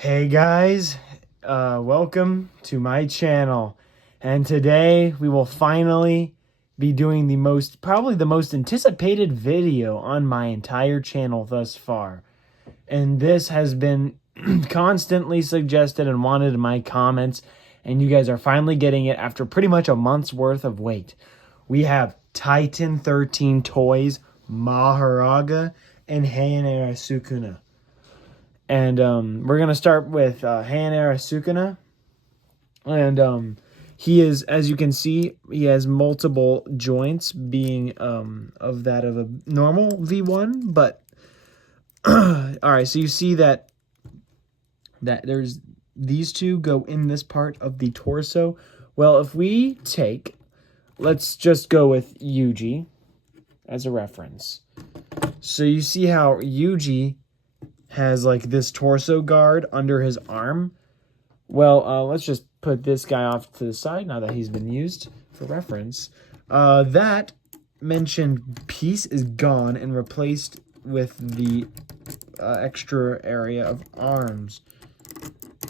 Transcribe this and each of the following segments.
Hey guys, welcome to my channel, and today we will finally be doing probably the most anticipated video on my entire channel thus far. And this has been constantly suggested and wanted in my comments, and you guys are finally getting it after pretty much a month's worth of wait. We have T-13 toys, Mahoraga, and Heian Sukuna. And we're going to start with Heian Sukuna. And he is, as you can see, he has multiple joints being of that of a normal V1. But, all right, so you see that there's these two go in this part of the torso. Well, if we take, let's just go with Yuji as a reference. So you see how Yuji has like this torso guard under his arm. Well, let's just put this guy off to the side now that he's been used for reference. That mentioned piece is gone and replaced with the extra area of arms.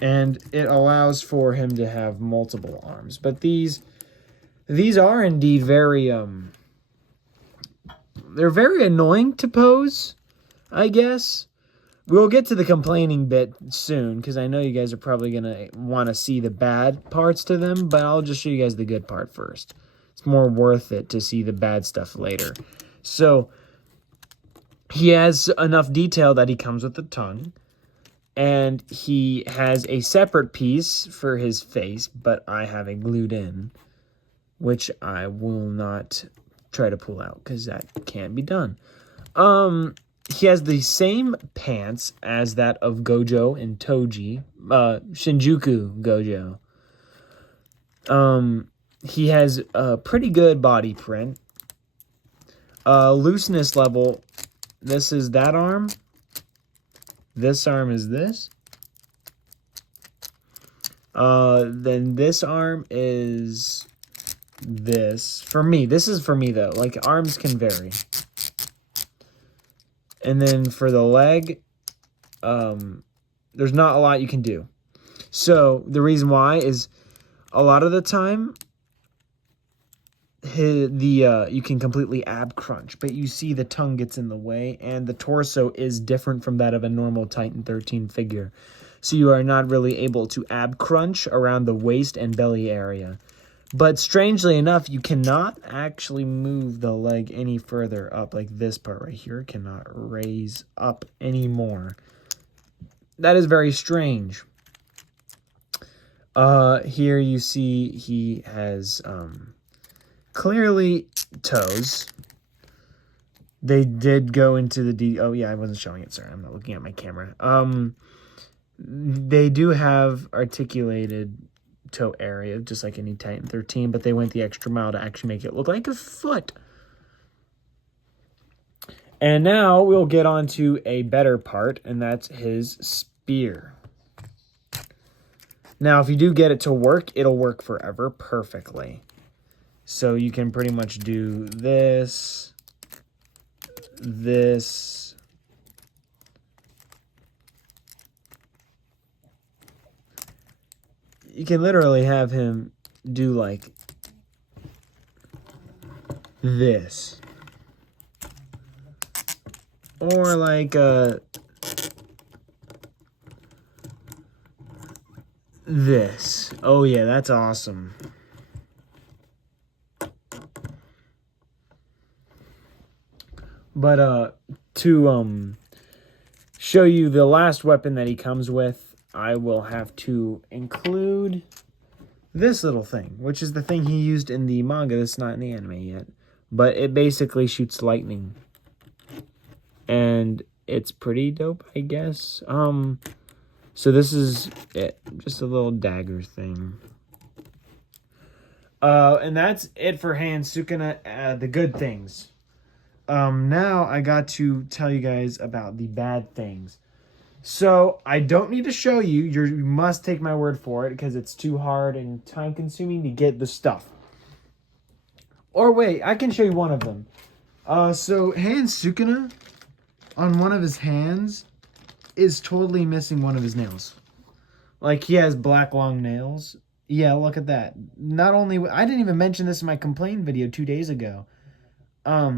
And it allows for him to have multiple arms. But these are indeed very, they're very annoying to pose, I guess. We'll get to the complaining bit soon, because I know you guys are probably going to want to see the bad parts to them, but I'll just show you guys the good part first. It's more worth it to see the bad stuff later. So, he has enough detail that he comes with the tongue, and he has a separate piece for his face, but I have it glued in, which I will not try to pull out, because that can't be done. He has the same pants as that of Gojo and Toji, Shinjuku Gojo. He has a pretty good body print. Looseness level, this is that arm. This arm is this. Then this arm is this. For me, this is for me though. Like, arms can vary. And then for the leg, there's not a lot you can do. So the reason why is a lot of the time, you can completely ab crunch, but you see the tongue gets in the way, and the torso is different from that of a normal Titan 13 figure. So you are not really able to ab crunch around the waist and belly area. But strangely enough, you cannot actually move the leg any further up. Like this part right here cannot raise up anymore. That is very strange. Here you see he has clearly toes. They did go into the oh yeah, I wasn't showing it. Sorry, I'm not looking at my camera. They do have articulated toe area, just like any Titan 13, but they went the extra mile to actually make it look like a foot. And now we'll get on to a better part, and that's his spear. Now, if you do get it to work, it'll work forever perfectly. So you can pretty much do this, this, you can literally have him do like this. Or like this. Oh yeah, that's awesome. But to show you the last weapon that he comes with, I will have to include this little thing, which is the thing he used in the manga. That's not in the anime yet, but it basically shoots lightning, and it's pretty dope, I guess. So this is it, just a little dagger thing. And that's it for Heian Sukuna, the good things. Now I got to tell you guys about the bad things. So, I don't need to show you. You must take my word for it, because it's too hard and time-consuming to get the stuff. Or wait, I can show you one of them. So, Heian Sukuna, on one of his hands, is totally missing one of his nails. Like, he has black long nails. Yeah, look at that. Not only... I didn't even mention this in my complaint video 2 days ago. I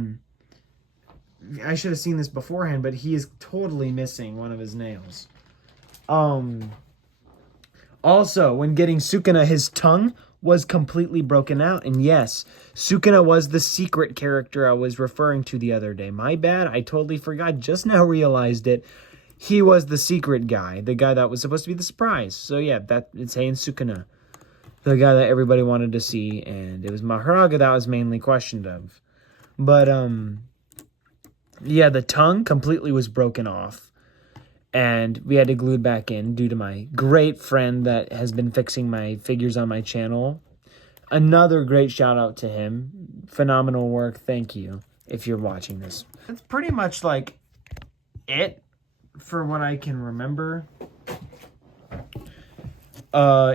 should have seen this beforehand, but he is totally missing one of his nails. Also, when getting Sukuna, his tongue was completely broken out. And yes, Sukuna was the secret character I was referring to the other day. My bad, I totally forgot. Just now realized it. He was the secret guy. The guy that was supposed to be the surprise. So yeah, it's Heian Sukuna. The guy that everybody wanted to see. And it was Mahoraga that was mainly questioned of. But, yeah, the tongue completely was broken off. And we had to glue it back in due to my great friend that has been fixing my figures on my channel. Another great shout out to him. Phenomenal work. Thank you if you're watching this. That's pretty much like it for what I can remember.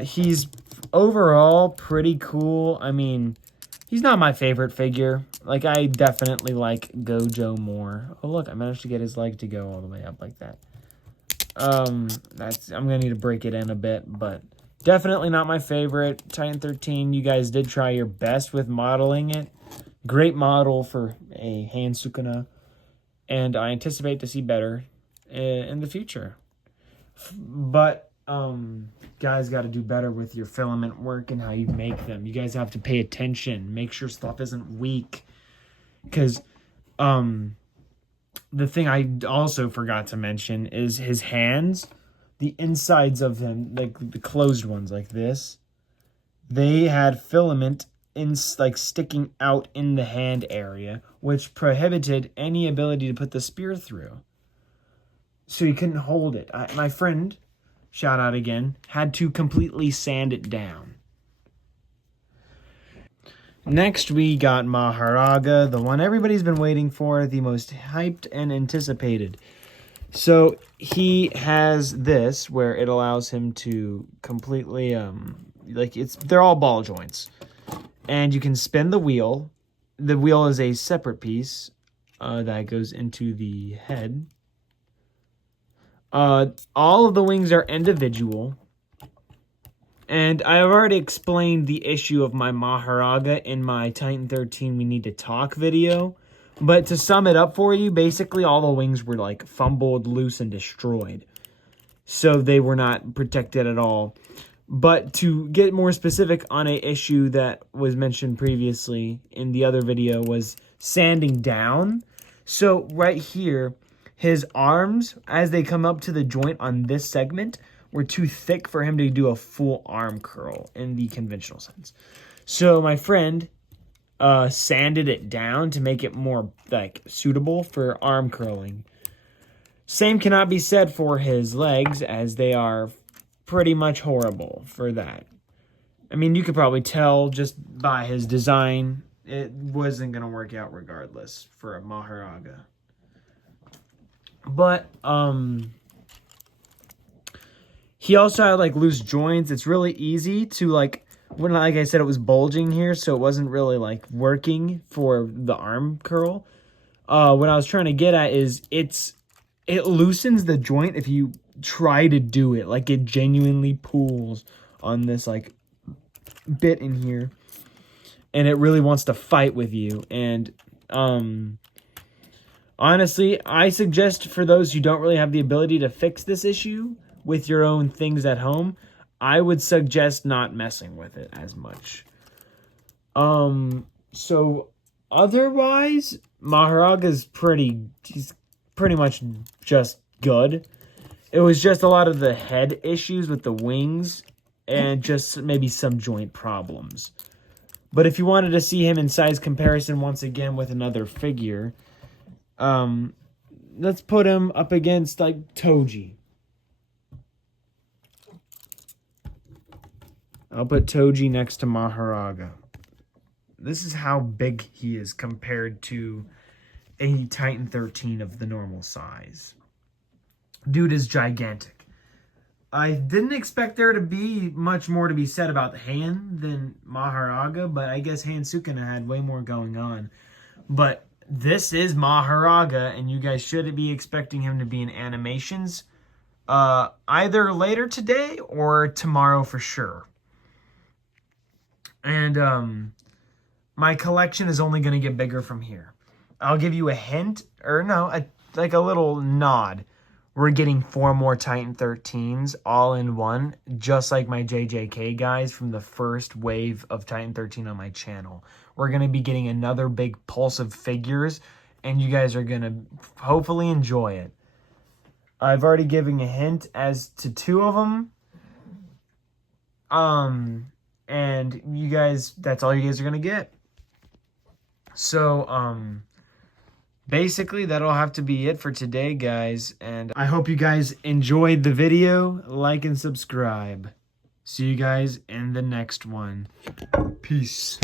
He's overall pretty cool. I mean, he's not my favorite figure. Like, I definitely like Gojo more. Oh, look, I managed to get his leg to go all the way up like that. I'm gonna need to break it in a bit, but definitely not my favorite. T-13, you guys did try your best with modeling it. Great model for a Heian Sukuna, and I anticipate to see better in the future. But guys got to do better with your filament work and how you make them. You guys have to pay attention. Make sure stuff isn't weak, because the thing I also forgot to mention is his hands. The insides of them, like the closed ones like this, they had filament like sticking out in the hand area, which prohibited any ability to put the spear through. So he couldn't hold it. My friend, shout out again, had to completely sand it down. Next, we got Mahoraga, the one everybody's been waiting for, the most hyped and anticipated. So he has this where it allows him to completely, they're all ball joints. And you can spin the wheel. The wheel is a separate piece that goes into the head. All of the wings are individual. And I have already explained the issue of my Mahoraga in my T-13 We Need to Talk video. But to sum it up for you, basically all the wings were like fumbled, loose, and destroyed. So they were not protected at all. But to get more specific on an issue that was mentioned previously in the other video was sanding down. So right here, his arms, as they come up to the joint on this segment, were too thick for him to do a full arm curl in the conventional sense. So my friend sanded it down to make it more like suitable for arm curling. Same cannot be said for his legs, as they are pretty much horrible for that. I mean, you could probably tell just by his design, it wasn't going to work out regardless for a Mahoraga. But, he also had, like, loose joints. It's really easy to, like I said, it was bulging here, so it wasn't really, like, working for the arm curl. What I was trying to get at is it loosens the joint if you try to do it. Like, it genuinely pulls on this, like, bit in here. And it really wants to fight with you. And, honestly, I suggest for those who don't really have the ability to fix this issue with your own things at home, I would suggest not messing with it as much. So otherwise, Mahoraga's he's pretty much just good. It was just a lot of the head issues with the wings and just maybe some joint problems. But if you wanted to see him in size comparison once again with another figure, let's put him up against like Toji. I'll put Toji next to Mahoraga. This is how big he is compared to a T-13 of the normal size. Dude is gigantic. I didn't expect there to be much more to be said about Heian than Mahoraga, but I guess Heian Sukuna had way more going on. But this is Mahoraga, and you guys should be expecting him to be in animations either later today or tomorrow for sure. And my collection is only going to get bigger from here. I'll give you a hint, or no, like a little nod. We're getting 4 more Titan 13s all in one, just like my JJK guys from the first wave of Titan 13 on my channel. We're going to be getting another big pulse of figures, and you guys are going to hopefully enjoy it. I've already given a hint as to 2 of them. And you guys, that's all you guys are going to get. So, basically, that'll have to be it for today, guys. And I hope you guys enjoyed the video. Like and subscribe. See you guys in the next one. Peace.